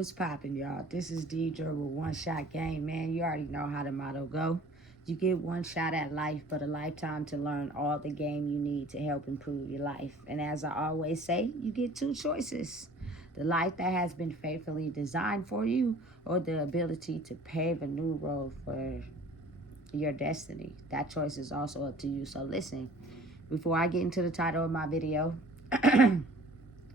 What's poppin', y'all? This is Deidre with One Shot Game, man. You already know how the motto go. You get one shot at life, but a lifetime to learn all the game you need to help improve your life. And as I always say, you get two choices. The life that has been faithfully designed for you, or the ability to pave a new road for your destiny. That choice is also up to you. So listen, before I get into the title of my video,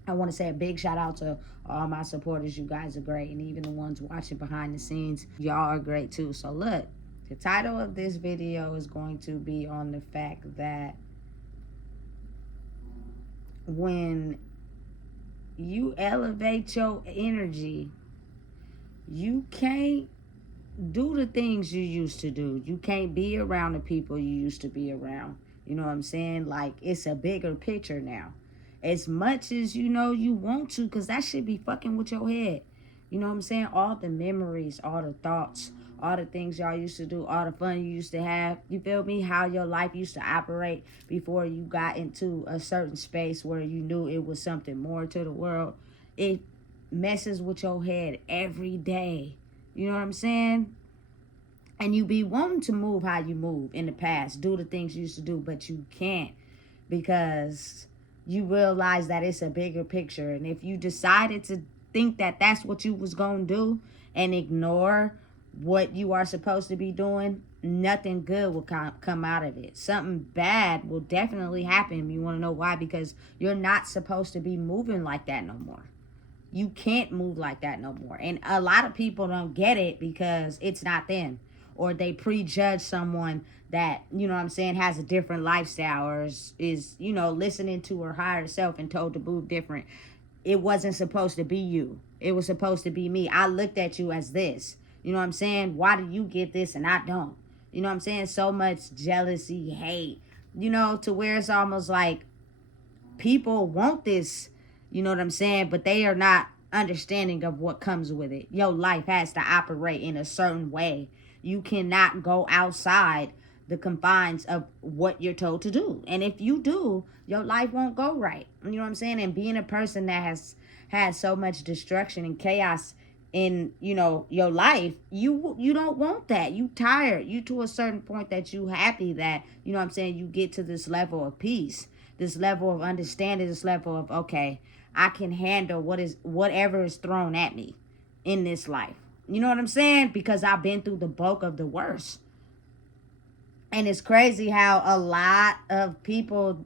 I want to say a big shout out to all my supporters. You guys are great. And even the ones watching behind the scenes, y'all are great too. So look, the title of this video is going to be on the fact that when you elevate your energy, you can't do the things you used to do. You can't be around the people you used to be around. You know what I'm saying? Like, it's a bigger picture now. As much as, you know, you want to, because that should be fucking with your head. You know what I'm saying? All the memories, all the thoughts, all the things y'all used to do, all the fun you used to have. You feel me? How your life used to operate before you got into a certain space where you knew it was something more to the world. It messes with your head every day. You know what I'm saying? And you be wanting to move how you move in the past, do the things you used to do, but you can't because you realize that it's a bigger picture. And if you decided to think that that's what you was going to do and ignore what you are supposed to be doing, nothing good will come out of it. Something bad will definitely happen. You want to know why? Because you're not supposed to be moving like that no more. You can't move like that no more. And a lot of people don't get it because it's not them. Or they prejudge someone that, you know what I'm saying, has a different lifestyle or is, you know, listening to her higher self and told to move different. It wasn't supposed to be you. It was supposed to be me. I looked at you as this. You know what I'm saying? Why do you get this and I don't? You know what I'm saying? So much jealousy, hate, you know, to where it's almost like people want this, you know what I'm saying? But they are not understanding of what comes with it. Your life has to operate in a certain way. You cannot go outside the confines of what you're told to do. And if you do, your life won't go right. You know what I'm saying? And being a person that has had so much destruction and chaos in, you know, your life, you don't want that. You tired. You to a certain point that you happy that, you know what I'm saying, you get to this level of peace, this level of understanding, this level of, okay, I can handle whatever is thrown at me in this life. You know what I'm saying? Because I've been through the bulk of the worst. And it's crazy how a lot of people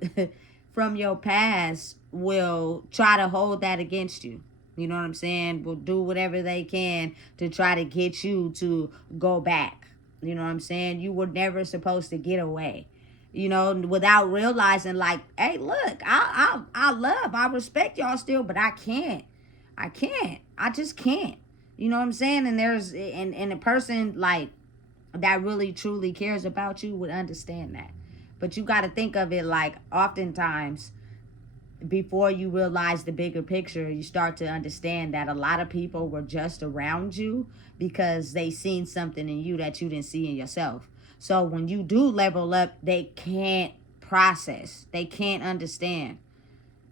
from your past will try to hold that against you. You know what I'm saying? Will do whatever they can to try to get you to go back. You know what I'm saying? You were never supposed to get away. You know, without realizing, like, hey, look, I respect y'all still, but I can't. I just can't. You know what I'm saying? And there's, and a person like that really truly cares about you would understand that. But you got to think of it like oftentimes before you realize the bigger picture, you start to understand that a lot of people were just around you because they seen something in you that you didn't see in yourself. So when you do level up, they can't process. They can't understand.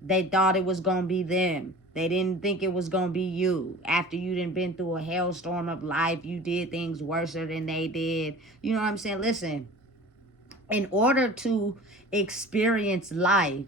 They thought it was going to be them. They didn't think it was going to be you. After you done been through a hailstorm of life, you did things worse than they did. You know what I'm saying? Listen, in order to experience life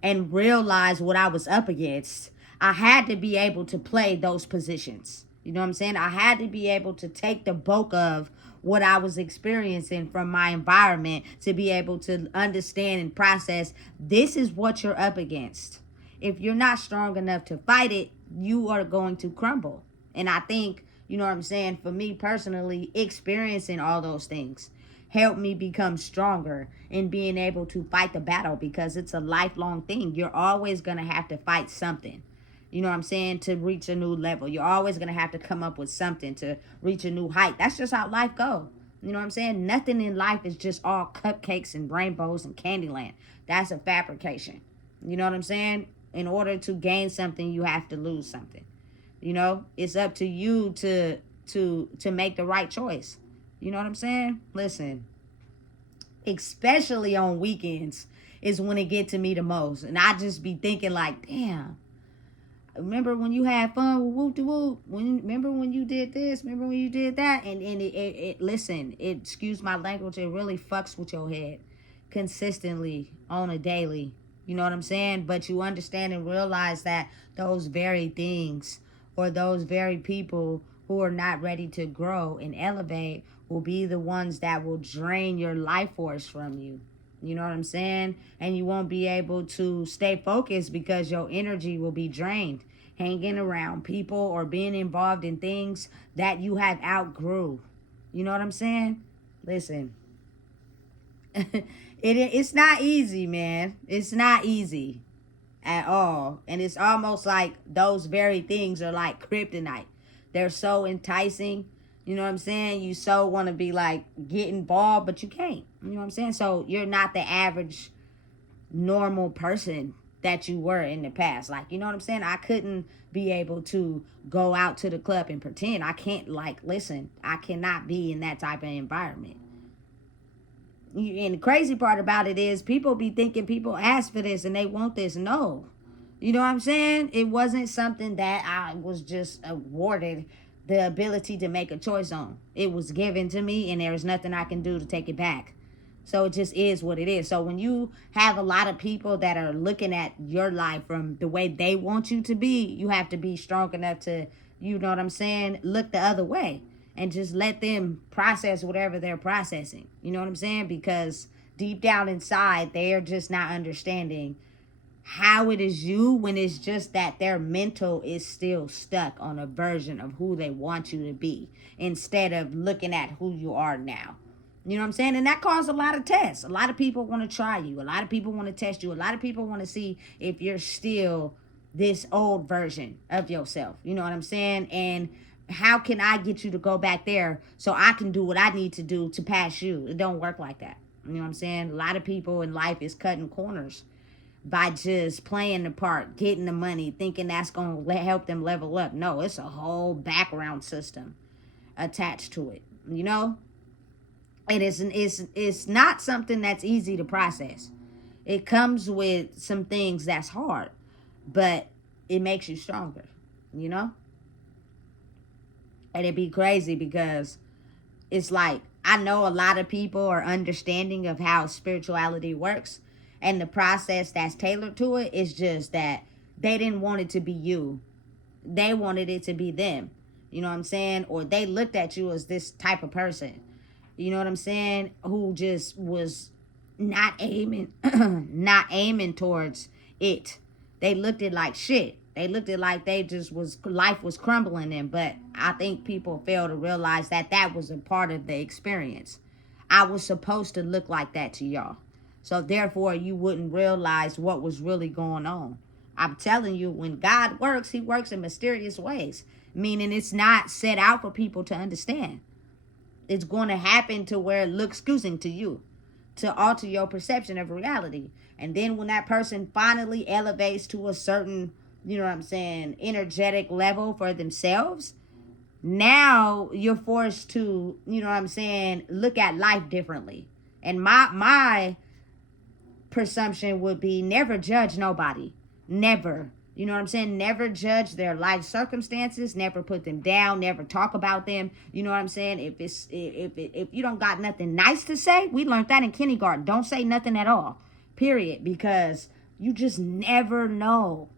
and realize what I was up against, I had to be able to play those positions. You know what I'm saying? I had to be able to take the bulk of what I was experiencing from my environment to be able to understand and process, this is what you're up against. If you're not strong enough to fight it, you are going to crumble. And I think, you know what I'm saying, for me personally, experiencing all those things helped me become stronger in being able to fight the battle, because it's a lifelong thing. You're always going to have to fight something. You know what I'm saying? To reach a new level. You're always going to have to come up with something to reach a new height. That's just how life goes. You know what I'm saying? Nothing in life is just all cupcakes and rainbows and Candyland. That's a fabrication. You know what I'm saying? In order to gain something, you have to lose something. You know, it's up to you to make the right choice. You know what I'm saying? Listen, especially on weekends is when it get to me the most. And I just be thinking like, damn, Remember when you had fun, whoop de whoop. Remember when you did this, remember when you did that, and listen, excuse my language, it really fucks with your head consistently on a daily. You know what I'm saying? But you understand and realize that those very things or those very people who are not ready to grow and elevate will be the ones that will drain your life force from you. You know what I'm saying? And you won't be able to stay focused because your energy will be drained hanging around people or being involved in things that you have outgrew. You know what I'm saying? Listen, it's not easy, man. It's not easy at all. And it's almost like those very things are like kryptonite. They're so enticing. You know what I'm saying? You so want to be like get involved, but you can't. You know what I'm saying? So you're not the average normal person that you were in the past. Like, you know what I'm saying? I couldn't be able to go out to the club and pretend. I can't, like, listen, I cannot be in that type of environment. And the crazy part about it is people be thinking people ask for this and they want this. No. You know what I'm saying? It wasn't something that I was just awarded the ability to make a choice on. It was given to me and there was nothing I can do to take it back. So it just is what it is. So when you have a lot of people that are looking at your life from the way they want you to be, you have to be strong enough to, you know what I'm saying, look the other way and just let them process whatever they're processing. You know what I'm saying? Because deep down inside, they're just not understanding how it is you when it's just that their mental is still stuck on a version of who they want you to be instead of looking at who you are now. You know what I'm saying? And that caused a lot of tests. A lot of people want to try you. A lot of people want to test you. A lot of people want to see if you're still this old version of yourself. You know what I'm saying? And how can I get you to go back there so I can do what I need to do to pass you? It don't work like that. You know what I'm saying? A lot of people in life is cutting corners by just playing the part, getting the money, thinking that's going to help them level up. No, it's a whole background system attached to it, you know? It's not something that's easy to process. It comes with some things that's hard, but it makes you stronger, you know? And it'd be crazy because it's like I know a lot of people are understanding of how spirituality works, and the process that's tailored to it is just that they didn't want it to be you. They wanted it to be them. You know what I'm saying? Or they looked at you as this type of person. You know what I'm saying? Who just was not aiming not aiming towards it. They looked at like shit. They looked at like they just was life was crumbling them. But I think people fail to realize that that was a part of the experience. I was supposed to look like that to y'all. So therefore you wouldn't realize what was really going on. I'm telling you, when God works, he works in mysterious ways. Meaning it's not set out for people to understand. It's going to happen to where it looks excusing to you, to alter your perception of reality. And then when that person finally elevates to a certain, you know what I'm saying, energetic level for themselves, now you're forced to, you know what I'm saying, look at life differently. And my presumption would be never judge nobody. Never. You know what I'm saying? Never judge their life circumstances. Never put them down. Never talk about them. You know what I'm saying? If you don't got nothing nice to say, we learned that in kindergarten. Don't say nothing at all. Period. Because you just never know.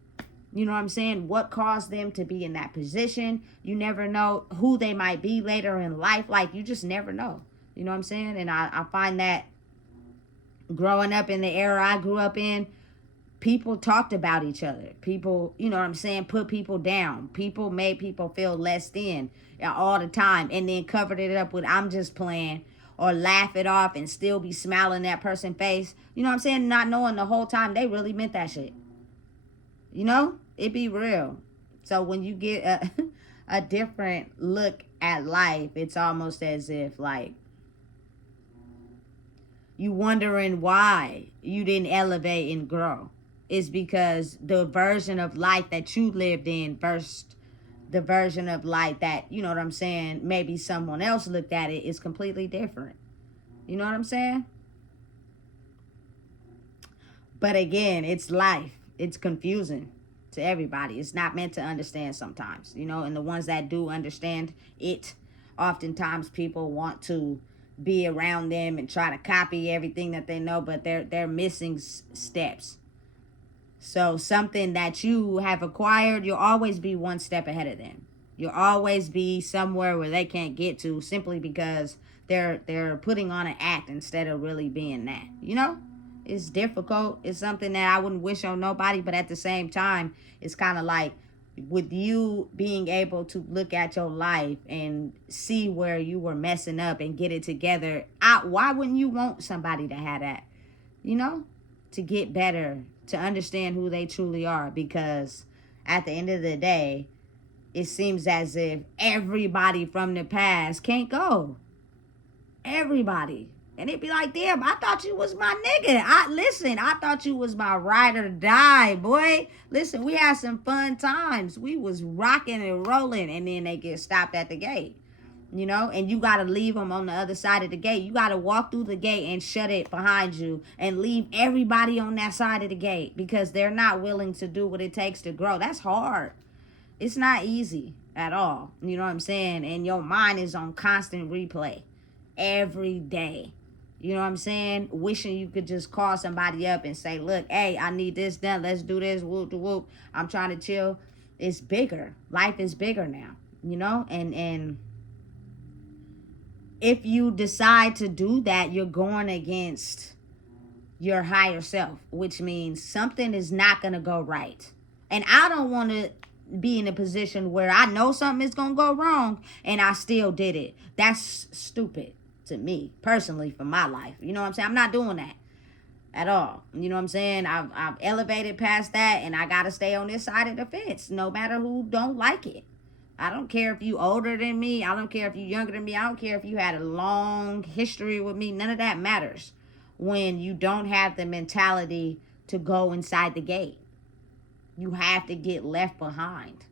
You know what I'm saying? What caused them to be in that position? You never know who they might be later in life. Like, you just never know. You know what I'm saying? And I find that growing up in the era I grew up in, people talked about each other. People, you know what I'm saying, put people down. People made people feel less than all the time and then covered it up with I'm just playing or laugh it off and still be smiling that person's face. You know what I'm saying? Not knowing the whole time they really meant that shit. You know? It be real. So when you get a different look at life, it's almost as if like you wondering why you didn't elevate and grow. Is because the version of life that you lived in versus the version of life that, you know what I'm saying, maybe someone else looked at it is completely different. You know what I'm saying? But again, it's life. It's confusing. to everybody. It's not meant to understand sometimes, and the ones that do understand it, oftentimes people want to be around them and try to copy everything that they know, but they're missing steps. So something that you have acquired, you'll always be one step ahead of them. You'll always be somewhere where they can't get to, simply because they're putting on an act instead of really being that. It's difficult. It's something that I wouldn't wish on nobody, but at the same time, it's kind of like, with you being able to look at your life and see where you were messing up and get it together, why wouldn't you want somebody to have that? To get better, to understand who they truly are, because at the end of the day, it seems as if everybody from the past can't go. Everybody. And it'd be like, damn, I thought you was my nigga. I thought you was my ride or die, boy. Listen, we had some fun times. We was rocking and rolling, and then they get stopped at the gate. And you got to leave them on the other side of the gate. You got to walk through the gate and shut it behind you and leave everybody on that side of the gate, because they're not willing to do what it takes to grow. That's hard. It's not easy at all. You know what I'm saying? And your mind is on constant replay every day. You know what I'm saying? Wishing you could just call somebody up and say, look, hey, I need this done. Let's do this. Whoop, whoop. I'm trying to chill. It's bigger. Life is bigger now, and if you decide to do that, you're going against your higher self, which means something is not going to go right. And I don't want to be in a position where I know something is going to go wrong and I still did it. That's stupid to me, personally, for my life. You know what I'm saying? I'm not doing that at all. You know what I'm saying? I've elevated past that, and I got to stay on this side of the fence, no matter who don't like it. I don't care if you older than me. I don't care if you younger than me. I don't care if you had a long history with me. None of that matters when you don't have the mentality to go inside the gate. You have to get left behind,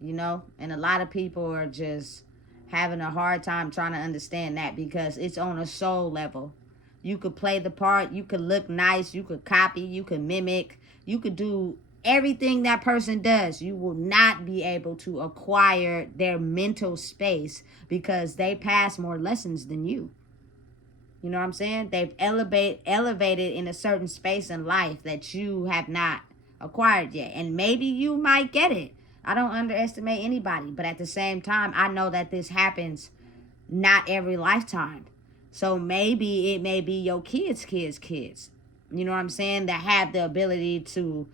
and a lot of people are just having a hard time trying to understand that, because it's on a soul level. You could play the part, you could look nice, you could copy, you could mimic, you could do everything that person does. You will not be able to acquire their mental space, because they pass more lessons than you. You know what I'm saying? They've elevated in a certain space in life that you have not acquired yet. And maybe you might get it. I don't underestimate anybody. But at the same time, I know that this happens not every lifetime. So maybe it may be your kids. You know what I'm saying? That have the ability to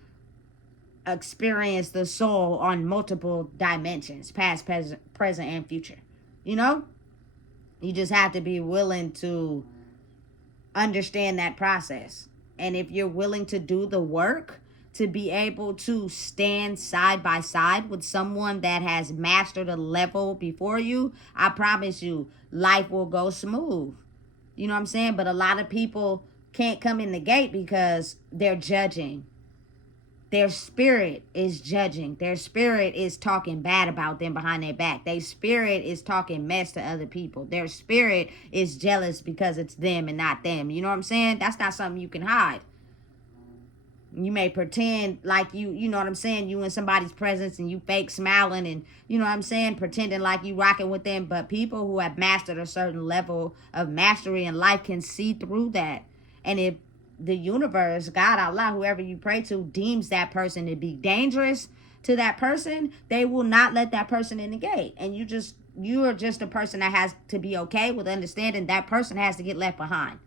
experience the soul on multiple dimensions, past, present, and future. You just have to be willing to understand that process. And if you're willing to do the work to be able to stand side by side with someone that has mastered a level before you, I promise you, life will go smooth. You know what I'm saying? But a lot of people can't come in the gate because they're judging. Their spirit is judging. Their spirit is talking bad about them behind their back. Their spirit is talking mess to other people. Their spirit is jealous because it's them and not them. You know what I'm saying? That's not something you can hide. You may pretend like you know what I'm saying, you in somebody's presence and you fake smiling and, you know what I'm saying, pretending like you rocking with them. But people who have mastered a certain level of mastery in life can see through that. And if the universe, God, Allah, whoever you pray to, deems that person to be dangerous to that person, they will not let that person in the gate. And you are just a person that has to be okay with understanding that person has to get left behind.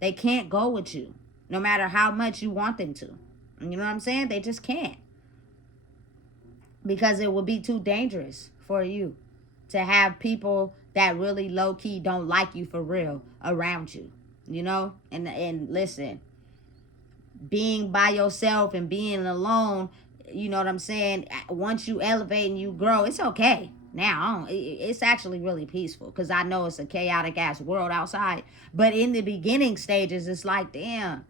They can't go with you, no matter how much you want them to. You know what I'm saying? They just can't. Because it will be too dangerous for you to have people that really low-key don't like you for real around you. And listen, being by yourself and being alone, you know what I'm saying, once you elevate and you grow, it's okay. Now, it's actually really peaceful, because I know it's a chaotic ass world outside. But in the beginning stages, it's like, damn,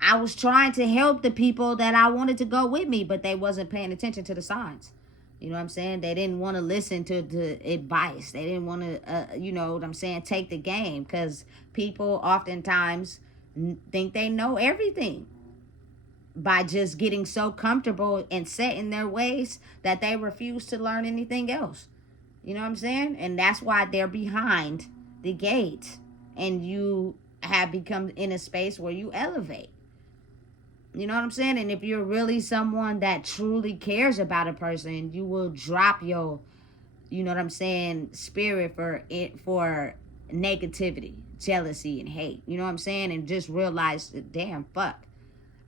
I was trying to help the people that I wanted to go with me, but they wasn't paying attention to the signs. You know what I'm saying? They didn't want to listen to the advice. They didn't want to, you know what I'm saying, take the game, because people oftentimes think they know everything. by just getting so comfortable and set in their ways that they refuse to learn anything else. You know what I'm saying? And that's why they're behind the gate. And you have become in a space where you elevate. You know what I'm saying? And if you're really someone that truly cares about a person, you will drop your, you know what I'm saying, spirit for negativity, jealousy, and hate. You know what I'm saying? And just realize, damn, fuck,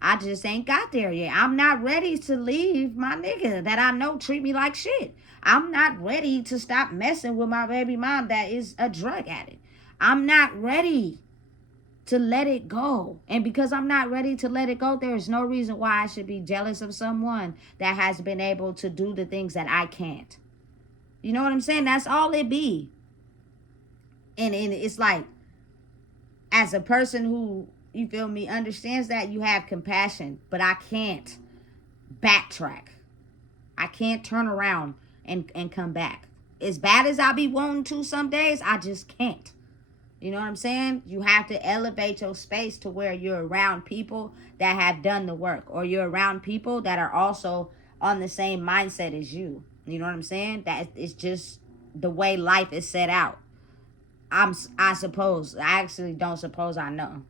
I just ain't got there yet. I'm not ready to leave my nigga that I know treat me like shit. I'm not ready to stop messing with my baby mom that is a drug addict. I'm not ready to let it go. And because I'm not ready to let it go, there is no reason why I should be jealous of someone that has been able to do the things that I can't. You know what I'm saying? That's all it be. And it's like, as a person who, you feel me, understands that, you have compassion. But I can't backtrack. I can't turn around and come back. As bad as I be wanting to some days, I just can't. You know what I'm saying? You have to elevate your space to where you're around people that have done the work. Or you're around people that are also on the same mindset as you. You know what I'm saying? That it's just the way life is set out. I suppose. I actually don't suppose I know.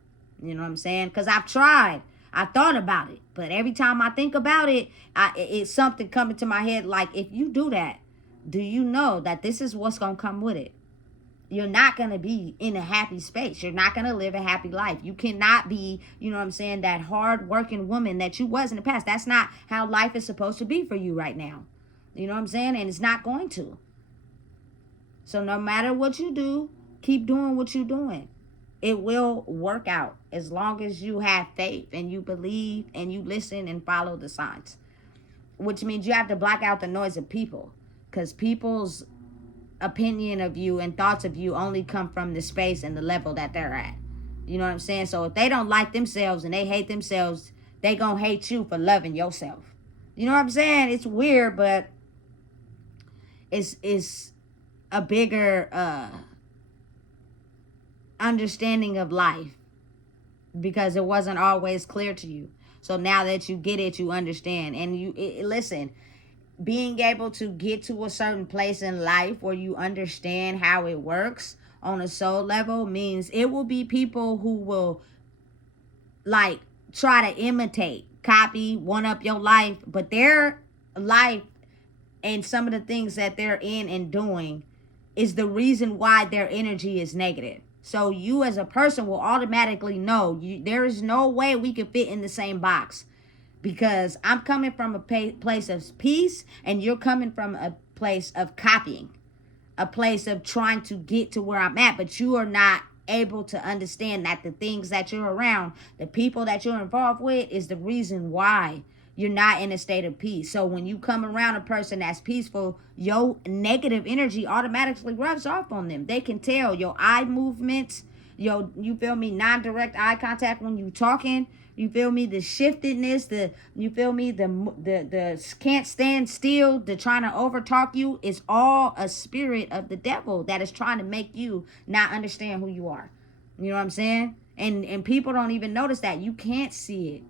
You know what I'm saying? Because I've tried. I thought about it. But every time I think about it, it's something coming to my head. Like, if you do that, do you know that this is what's going to come with it? You're not going to be in a happy space. You're not going to live a happy life. You cannot be, you know what I'm saying, that hard-working woman that you was in the past. That's not how life is supposed to be for you right now. You know what I'm saying? And it's not going to. So no matter what you do, keep doing what you're doing. It will work out as long as you have faith and you believe and you listen and follow the signs. Which means you have to block out the noise of people. Because people's opinion of you and thoughts of you only come from the space and the level that they're at. You know what I'm saying? So if they don't like themselves and they hate themselves, they gonna hate you for loving yourself. You know what I'm saying? It's weird, but it's a bigger understanding of life, because it wasn't always clear to you. So now that you get it, you understand. And listen, being able to get to a certain place in life where you understand how it works on a soul level means it will be people who will like try to imitate, copy, one up your life, but their life and some of the things that they're in and doing is the reason why their energy is negative. So you as a person will automatically know there is no way we can fit in the same box. Because I'm coming from a place of peace and you're coming from a place of copying. A place of trying to get to where I'm at. But you are not able to understand that the things that you're around, the people that you're involved with, is the reason why you're not in a state of peace. So when you come around a person that's peaceful, your negative energy automatically rubs off on them. They can tell your eye movements, you feel me, non-direct eye contact when you talking. You feel me? The shiftedness, you feel me? The can't stand still, the trying to overtalk you is all a spirit of the devil that is trying to make you not understand who you are. You know what I'm saying? And people don't even notice that. You can't see it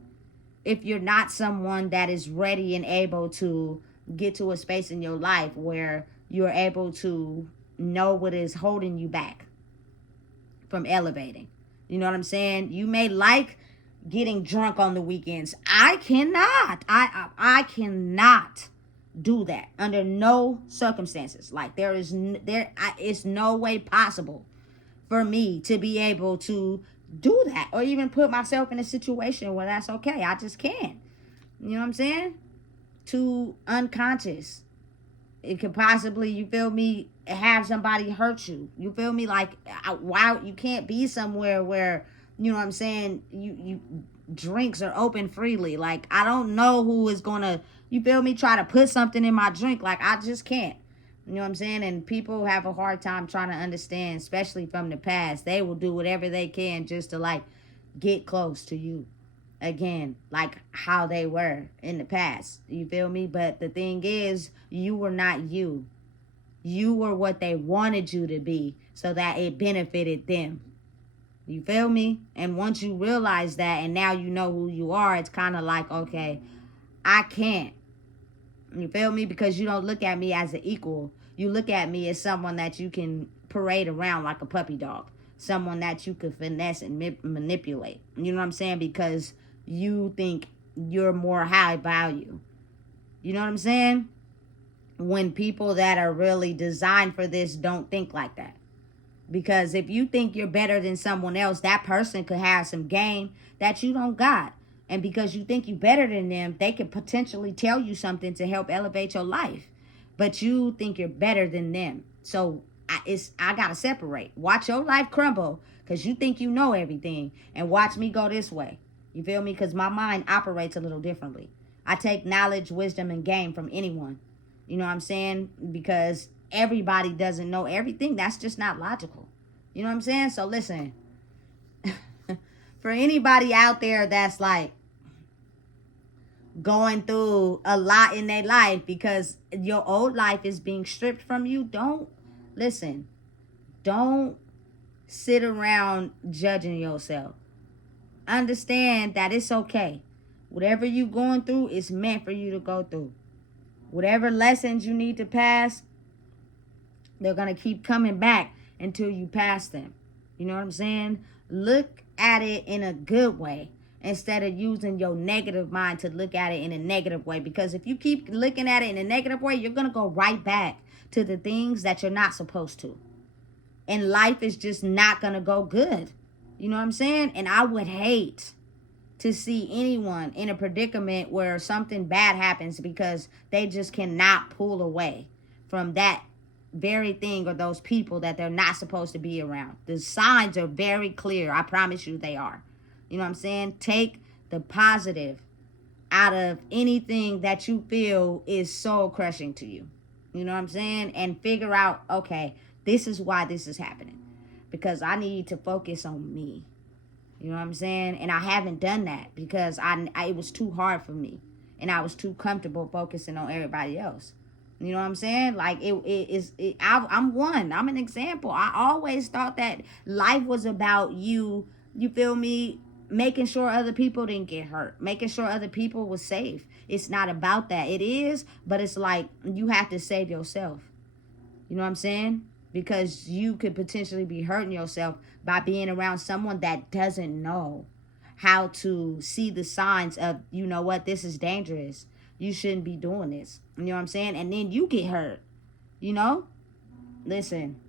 if you're not someone that is ready and able to get to a space in your life where you're able to know what is holding you back from elevating. You know what I'm saying? You may like getting drunk on the weekends. I cannot. I cannot do that under no circumstances. Like it's no way possible for me to be able to do that or even put myself in a situation where that's okay. I just can't. You know what I'm saying? Too unconscious. It could possibly, you feel me, have somebody hurt you. You feel me? Like, why you can't be somewhere where, you know what I'm saying, you drinks are open freely. Like, I don't know who is gonna, you feel me, try to put something in my drink. Like, I just can't. You know what I'm saying? And people have a hard time trying to understand, especially from the past. They will do whatever they can just to, like, get close to you again, like how they were in the past. You feel me? But the thing is, you were not you. You were what they wanted you to be so that it benefited them. You feel me? And once you realize that and now you know who you are, it's kind of like, okay, I can't. You feel me? Because you don't look at me as an equal. You look at me as someone that you can parade around like a puppy dog. Someone that you could finesse and manipulate. You know what I'm saying? Because you think you're more high value. You know what I'm saying? When people that are really designed for this don't think like that. Because if you think you're better than someone else, that person could have some game that you don't got. And because you think you're better than them, they could potentially tell you something to help elevate your life. But you think you're better than them. So I got to separate. Watch your life crumble because you think you know everything. And watch me go this way. You feel me? Because my mind operates a little differently. I take knowledge, wisdom, and game from anyone. You know what I'm saying? Because everybody doesn't know everything. That's just not logical. You know what I'm saying? So listen, for anybody out there that's like going through a lot in their life because your old life is being stripped from you, don't sit around judging yourself. Understand that it's okay. Whatever you're going through is meant for you to go through. Whatever lessons you need to pass, they're going to keep coming back until you pass them. You know what I'm saying? Look at it in a good way instead of using your negative mind to look at it in a negative way. Because if you keep looking at it in a negative way, you're going to go right back to the things that you're not supposed to. And life is just not going to go good. You know what I'm saying? And I would hate to see anyone in a predicament where something bad happens because they just cannot pull away from that very thing or those people that they're not supposed to be around. The signs are very clear. I promise you they are. You know what I'm saying? Take the positive out of anything that you feel is soul crushing to you. You know what I'm saying? And figure out, okay, this is why this is happening. Because I need to focus on me. You know what I'm saying? And I haven't done that because it was too hard for me. And I was too comfortable focusing on everybody else. You know what I'm saying? Like I'm one. I'm an example. I always thought that life was about you feel me, making sure other people didn't get hurt, making sure other people was safe. It's not about that. It is, but it's like you have to save yourself. You know what I'm saying? Because you could potentially be hurting yourself by being around someone that doesn't know how to see the signs of, you know what, this is dangerous. You shouldn't be doing this. You know what I'm saying? And then you get hurt. You know? Listen.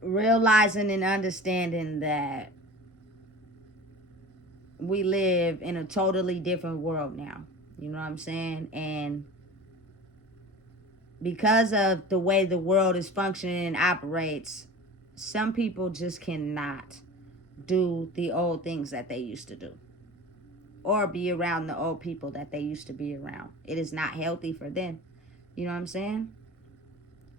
Realizing and understanding that we live in a totally different world now. You know what I'm saying? And because of the way the world is functioning and operates, some people just cannot do the old things that they used to do or be around the old people that they used to be around. It is not healthy for them. You know what I'm saying?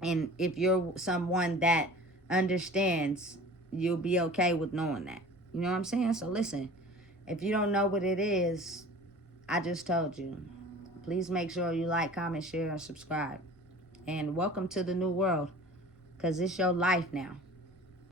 And if you're someone that understands, you'll be okay with knowing that. You know what I'm saying? So listen, if you don't know what it is, I just told you. Please make sure you like, comment, share, and subscribe. And welcome to the new world, because it's your life now.